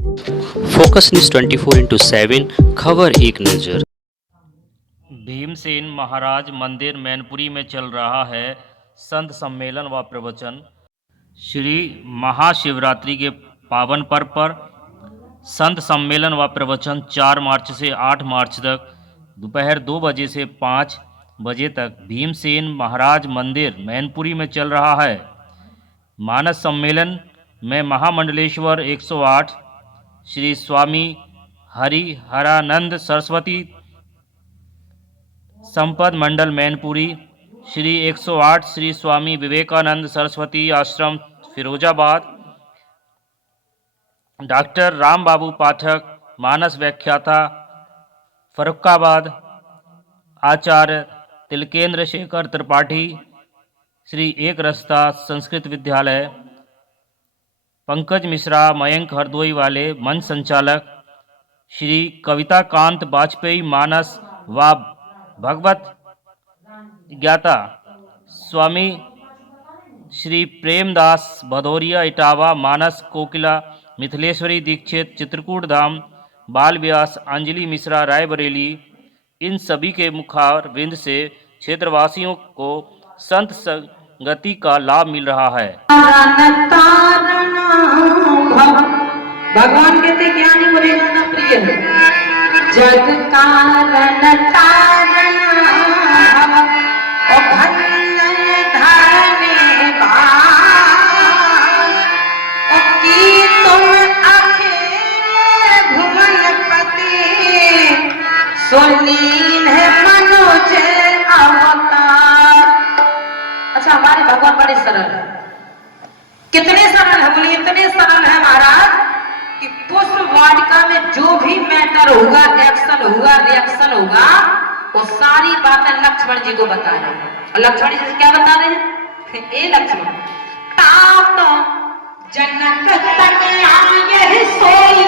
Focus news 24/7 खबर एक नज़र। भीमसेन महाराज मंदिर मैनपुरी में चल रहा है संत सम्मेलन व प्रवचन। श्री महाशिवरात्रि के पावन पर्व पर संत सम्मेलन व प्रवचन 4 मार्च से 8 मार्च तक दोपहर 2 बजे से 5 बजे तक भीमसेन महाराज मंदिर मैनपुरी में चल रहा है। मानस सम्मेलन में महामंडलेश्वर 108 श्री स्वामी हरिहरानंद सरस्वती संपद मंडल मैनपुरी, श्री 108 श्री स्वामी विवेकानंद सरस्वती आश्रम फिरोजाबाद, डॉक्टर राम बाबू पाठक मानस व्याख्याता फर्रुखाबाद, आचार्य तिलकेंद्र शेखर त्रिपाठी श्री एक रस्ता संस्कृत विद्यालय, पंकज मिश्रा मयंक हरदोई वाले मंच संचालक, श्री कविता कांत वाजपेयी मानस व भगवत ज्ञाता, स्वामी श्री प्रेमदास भदौरिया इटावा मानस कोकिला मिथिलेश्वरी दीक्षित चित्रकूट धाम, बाल व्यास अंजलि मिश्रा रायबरेली। इन सभी के मुखारविंद से क्षेत्रवासियों को संत संगति का लाभ मिल रहा है। भगवान कहते ज्ञानी मुझे ज्यादा प्रिय है। जग कारण तारण अच्छा, हमारे भगवान बड़े सरल है। कितने सरल है बोलिए? इतने सरल है महाराज कि पुष्प वाटिका में जो भी मैटर होगा, एक्शन होगा, रिएक्शन होगा, वो सारी बातें लक्ष्मण जी को बता रहे हैं। और लक्ष्मण जी क्या बता रहे हैं? ए लक्ष्मण, तात जनक तक आए सोई।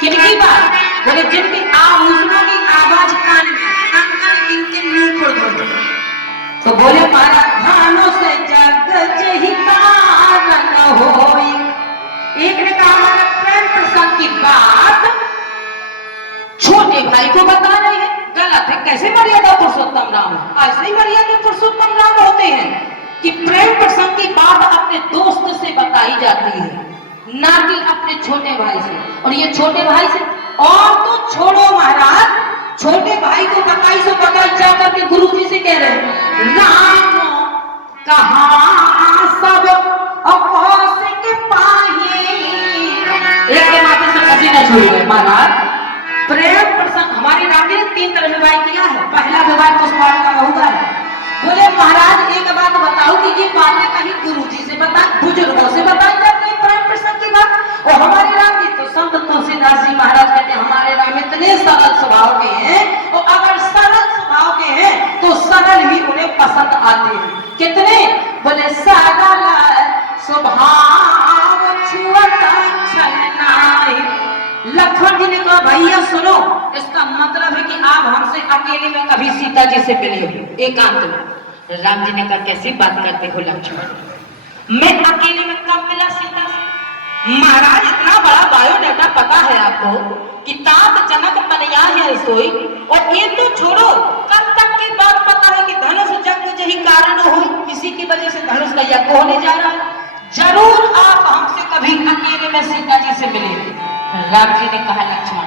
किनकी बात? बोले जिनकी आभूषणों की आवाज कान में, किनके मुंह खोल। तो बोले महाराज भानों से जग जही कारण होई। एक ने कहा हमारा प्रेम प्रसंग की बात छोटे भाई को बता रहे हैं, गलत है। कैसे मर्यादा पुरुषोत्तम राम? ऐसे ही मर्यादा पुरुषोत्तम राम होते हैं कि प्रेम प्रसंग की बात अपने दोस्त से बताई जाती है, ना कि अपने छोटे भाई से। और ये छोटे भाई से और तो छोड़ो महाराज, छोटे भाई को बताई सो बताई जाकर के गुरु जी से कह रहे हैं राम कहाँ सब कौशिक पाए। एक के माथे से कसी न छोड़ गए महाराज। प्रेम प्रसंग हमारी रानी ने 3 तरह विवाह किया है। पहला विवाह पुष्पावली का बहुगा है। बोले महाराज एक बात बताओ कि ये बातें कहीं गुरु जी से बताए, बुजुर्गों से बताई जाती है प्रेम प्रसंग की बात। और हमारे राम जी तो संत तुलसीदास जी महाराज कहते हैं हमारे राम इतने सरल स्वभाव के हैं, और अगर सरल स्वभाव के हैं तो सरल ही उन्हें पसंद आते हैं। कितने? बोले सरल स्वभाव छुअता छलनाई। लक्ष्मण जी ने कहा भैया सुनो, इसका मतलब है कि आप हमसे अकेले में कभी सीता जी से मिले हो एकांत में। राम जी ने कहा कैसी बात करते हो लक्ष्मण, मैं अकेले में कब मिला सीता से? महाराज इतना बड़ा बायोडाटा पता है आपको कि तात जनक तनया है सोई। और ये तो छोड़ो, कब तक की बात पता है कि धनुष यज्ञ जही कारण हो, किसी की वजह से धनुष का यज्ञ होने जा रहा है। जरूर आप हमसे कभी अकेले में सीता जी से मिले। राम जी ने कहा लक्ष्मण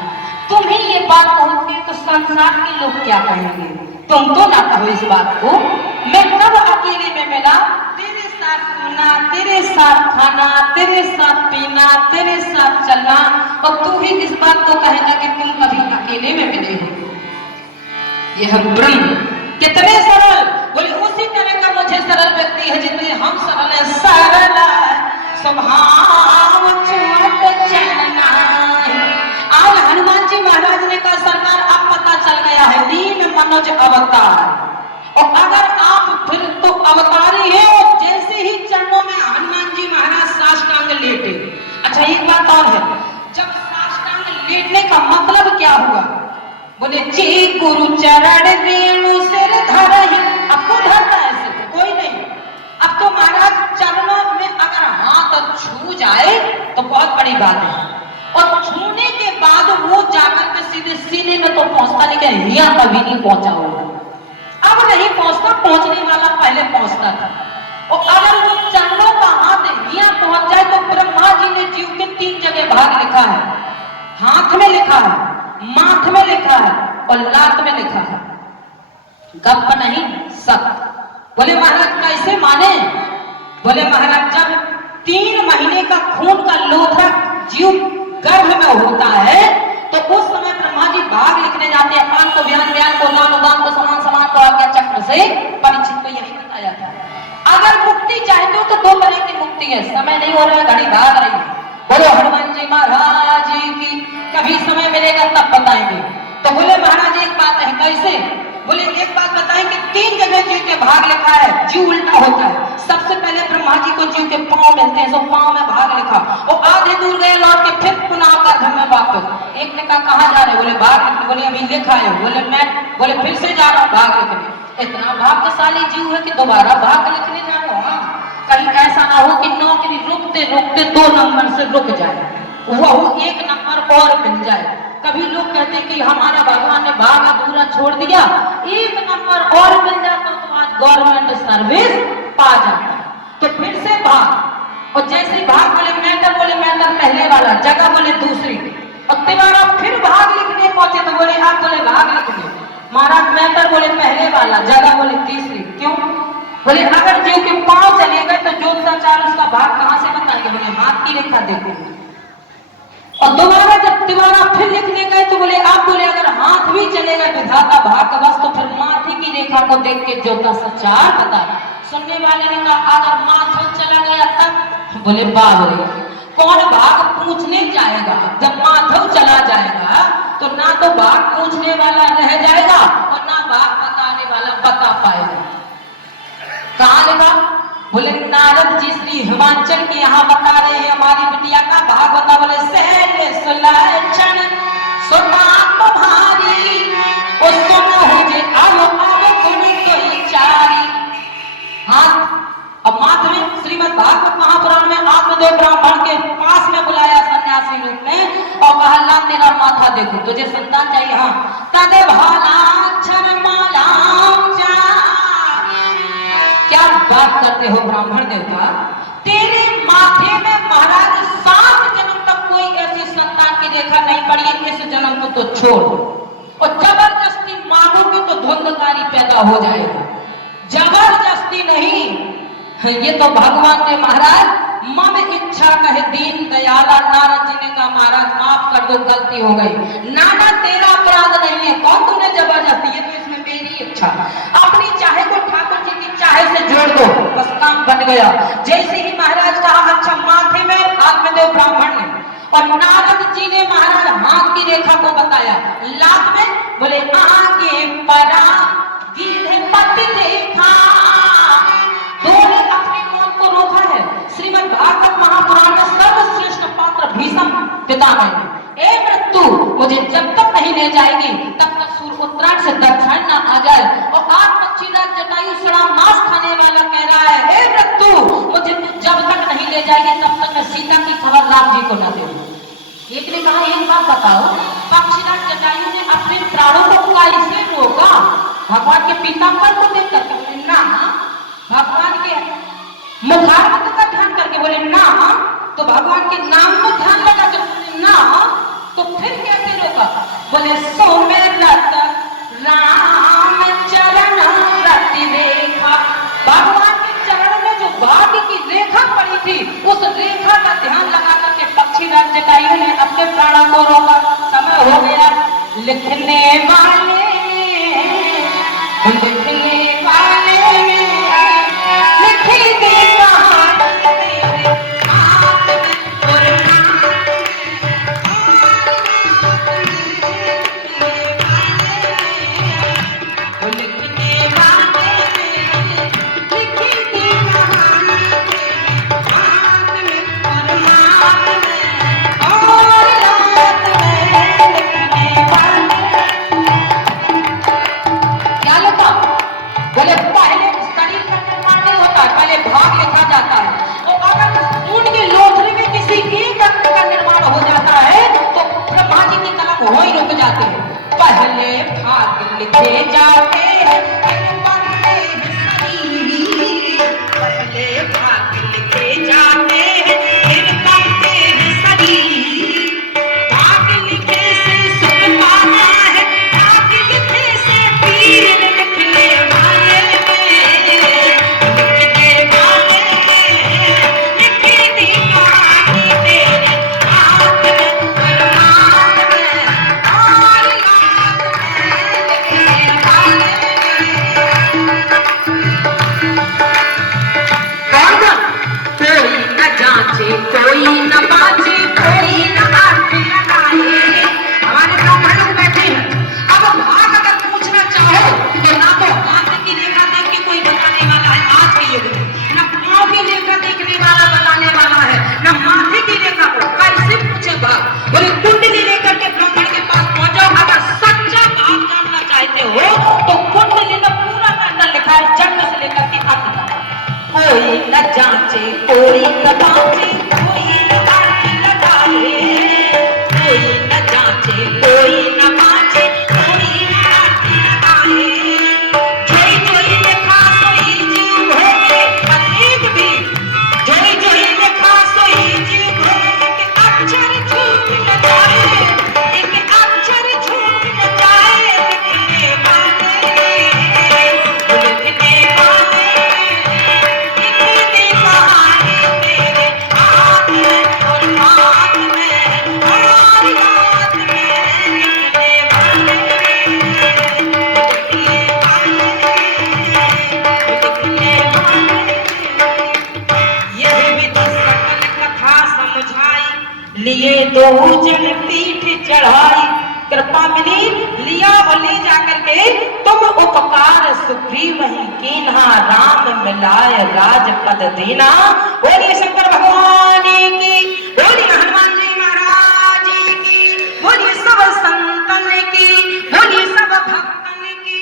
तुम्हें ये बात कहोगे तो संसार के लोग क्या कहेंगे? तुम तो ना कहो इस बात को। मैं कब अकेले में मिला? तेरे साथ सोना, तेरे साथ खाना, तेरे साथ पीना, तेरे साथ चलना, और तू ही इस बात को कहेगा कि तुम कभी अकेले में मिले हो। यह ब्रह्म कितने सरल। बोले उसी तरह का मुझे सरल व्यक्ति है जितने हम सरल है। सरल स्वभाव छुअत छलनाई। आज हनुमान जी महाराज ने कहा सरकार अब पता चल गया है दीन मनोज अवतार। और अगर आप फिर तो अवतारी है, और जैसे ही चरणों में हनुमान जी महाराज साष्टांग लेटे। अच्छा एक बात और है, जब साष्टांग लेटने का मतलब क्या हुआ? बोले जी गुरु चरण रेणु सिर धरहि। अब कौन धरता है सिर? कोई नहीं। अब तो महाराज चरणों में अगर हाथ छू जाए तो बहुत बड़ी बात है, और छूने के बाद वो जाकर के सीधे सीने में तो पहुंचता नहीं, कि यहाँ कभी नहीं पहुंचा होगा। अब नहीं पहुंचता, पहुंचने वाला पहले पहुंचता था। और अगर वो चरणों का हाथ यहाँ पहुंच जाए तो ब्रह्मा जी ने जीव के 3 जगह भाग लिखा है। हाथ में लिखा है, माथ में लिखा है और लात में लिखा है। गप नहीं सत। बोले महाराज कैसे माने? बोले महाराज जब 3 महीने का खून का लोथा जीव गर्भ में होता है तो उस समय ब्रह्मा जी भाग लिखने जाते हैं। कान को व्यान, व्यान को दान, दान को समान, समान को आज्ञा चक्र से। परीक्षित को यही बताया था। अगर मुक्ति चाहते हो तो 2 तरह की मुक्ति है। समय नहीं हो रहा है, घड़ी भाग रही है। बोलो हनुमान जी महाराज की। कभी समय मिलेगा तब बताएंगे। तो बोले महाराज एक बात है, कैसे? बोले एक बात बताएं कि 3 जगह जीव के भाग लिखा है, जीव उल्टा होता है। सबसे पहले ब्रह्मा जी को जीव के पांव मिलते हैं, तो पांव में भाग लिखा। वो आधे दूर गए, लौट के फिर पुनः गर्भ में वापस। एक ने कहा कहाँ जा रहे? बोले भाग लिखने। बोले अभी लिखा है। बोले मैं, बोले फिर से जा रहा हूँ भाग लिखने। इतना भाग्यशाली जीव है कि दोबारा भाग लिखने जा रहा हूँ। कहीं ऐसा ना हो कि नौकरी रुकते रुकते 2 नंबर से रुक जाए, वो 1 नंबर और मिल जाए। कभी लोग कहते हैं कि हमारा भगवान ने भाग अधूरा छोड़ दिया, 1 नंबर और मिल जाता तो आज गवर्नमेंट सर्विस पा जाता। तो फिर से भाग, और जैसे भाग बोले मैटर, बोले मैटर पहले वाला, जगह बोले दूसरी। और तिवारा फिर भाग लिखने पहुंचे तो बोले आप, बोले भाग लिखने। महाराज मैटर बोले पहले वाला, जगह बोले तीसरी। क्यों? बोले अगर जीव के पांव चले गए तो ज्योतिषाचार्य उसका भाग कहां से बताएंगे? बोले हाथ की रेखा देखो। और दोबारा जब तिवारा फिर लिखने गए तो बोले आप, बोले अगर हाथ भी चले गए विधाता भाग बस, तो फिर माथे की रेखा को देख के ज्योतिषाचार्य बता। सुनने वाले ने कहा अगर माथा चला गया तब? बोले बाबरे कौन भाग पूछने जाएगा? जब माथा चला जाएगा तो ना तो भाग पूछने वाला रह जाएगा और ना भाग बताने वाला बता पाएगा। कहाँ लिखा? बोले नारद जी श्री हिमाचल के यहाँ बता रहे हैं हमारी बिटिया का भाग बता। बोले सहले सुलक्षण सुनाम भारी, ओ सुनो मुझे अब गुण कोई चारी। हाथ अब माथ में श्रीमद् भागवत महापुराण में आत्मदेव ब्राह्मण के पास में बुलाया सन्यासी रूप में और कहा ला तेरा माथा देखो, तुझे संतान चाहिए। हाँ तदे भालाक्षर मालाम जा। क्या बात करते हो ब्राह्मण देवता? तेरे माथे में महाराज 7 जन्म तक कोई ऐसी संतान की रेखा नहीं पड़ी है, इस जन्म को तो छोड़, और जबरदस्ती मांगोगे तो धुंधकारी पैदा हो जाएगा। जबरदस्ती नहीं, ये तो भगवान ने महाराज मम इच्छा कहे दीन दयाला। नारद जी ने कहा महाराज माफ कर दो, गलती हो गई। नाना तेरा अपराध नहीं है, कौन तूने जबरदस्ती? ये तो इसमें मेरी इच्छा। अपनी चाहे को ठाकुर जी की चाहे से जोड़ दो, बस काम बन गया। जैसे ही महाराज कहा अच्छा माथे में, आत्मदेव ब्राह्मण ने और नारद जी ने महाराज हाथ की रेखा को बताया। लात में बोले आगे परा गीधे पति देखा। दोनों अपने मौन को रोका है। श्रीमद् भागवत महापुराण में सर्वश्रेष्ठ पात्र भीष्म पितामह ने, ए मृत्यु मुझे जब तक नहीं ले जाएगी तब तक सूर्य उत्तरायण से दक्षिण न आ जाए। और आज पक्षीराज जटायु सड़ा मांस खाने वाला कह रहा है हे मृत्यु मुझे तू जब तक नहीं ले जाएगी तब तक मैं सीता की खबर राम जी को न दे। एक ने कहा एक बात बताओ, पक्षीराज जटायु ने अपने प्राणों को कैसे रोका? भगवान के पीताम्बर को देखकर ना, भगवान के मुखारविंद का ध्यान करके बोले ना, तो भगवान के नाम को ध्यान लगा के बोले ना, तो फिर कैसे रोका? बोले सोमेरत राम चरण रति रेखा। भगवान के चरण में जो भाग्य की रेखा पड़ी थी उस रेखा का ध्यान लगा करके पक्षीराज जटायु ने अपने प्राणों को रोका। समय हो गया। लिखने वाले लिख दे कहानी तेरे हाथ में जाते हैं। पहले भाग लिखे जाते हैं फिर बनते हैं शरीर। पहले भाग लिखे जाते हैं फिर बनते हैं शरीर। भाग लिखे से सुख पाना है, भाग लिखे से पीर। लिखने वाले में, लिखने वाले में, लिखी दी कहानी तेरे हाथ में, अरमान में और याद में। लिखने वाले कोई न जांचे, कोई न बाचे, कोई न अर्थ लगाए। हमारे ब्राह्मण लोग बैठे हैं। अब भाग अगर पूछना चाहो तो ना तो हाथ की रेखा देख के कोई बताने वाला है आज के युग में, न पाँव की रेखा देखने वाला बताने वाला है, न माथे की रेखा को कैसे पूछे भाग। बोले कुंडली लेकर के ब्राह्मण के पास पहुंचो। अगर सच्चा भाग जानना चाहते हो तो कुंडली में पूरा करना लिखा है, जन्म से लेकर के अंत तक। कोई न जांचे, कोई न बाचे, कोई न अर्थ लगाए। कोई न जांचे, कोई न बाचे, कोई न अर्थ लगाए। जोई जोई लिखा सोई जीव भोगे अनेक भी, जोई जोई लिखा सोई जीव भोगे। एक अक्षर झूठ न जाए, एक अक्षर झूठ न जाए। लिखने वाले, लिखने वाले, लिखने कहानी तेरे हाथ में और हाथ में और याद में। लिखने वाले, लिखने वाले, यह विधि सकल कथा समझाई। लिए दो जन पीठ चढ़ाई। कृपा मिली लिया और ले जाकर के तुम उपकार सुग्रीव ही कीन्हा। राम मिलाय राजपद दीना। बोलिए शंकर भगवान की, बोलिए हनुमान जी महाराज की, बोलिए सब संतन की, बोलिए सब भक्तन की।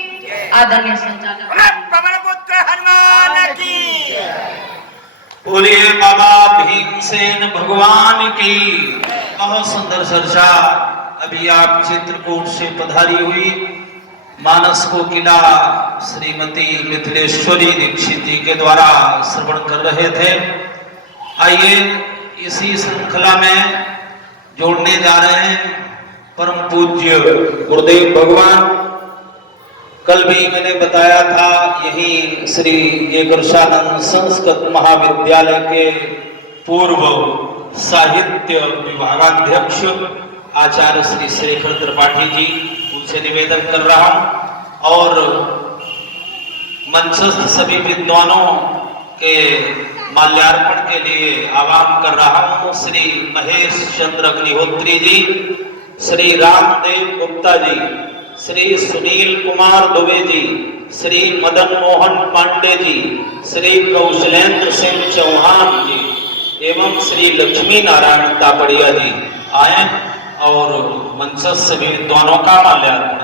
आदरणीय संचालक पवन पुत्र हनुमान की। बोलिए बाबा भीमसेन भगवान की। बहुत सुंदर चर्चा अभी आप चित्रकूट से पधारी हुई मानस को किला श्रीमती मिथिलेश्वरी दीक्षित जी के द्वारा श्रवण कर रहे थे। आइए इसी श्रृंखला में जोड़ने जा रहे हैं परम पूज्य गुरुदेव भगवान। कल भी मैंने बताया था यही श्री एकादशानंद संस्कृत महाविद्यालय के पूर्व साहित्य विभागाध्यक्ष आचार्य श्री शेखर त्रिपाठी जी, उनसे निवेदन कर रहा हूं और मंचस्थ सभी विद्वानों के माल्यार्पण के लिए आह्वान कर रहा हूं। श्री महेश चंद्र अग्निहोत्री जी, श्री रामदेव गुप्ता जी, श्री सुनील कुमार दुबे जी, श्री मदन मोहन पांडे जी, श्री कौशलेंद्र सिंह चौहान जी एवं श्री लक्ष्मी नारायण तापड़िया जी आए और मंचस्थ सभी विद्वानों का माल्यार्पण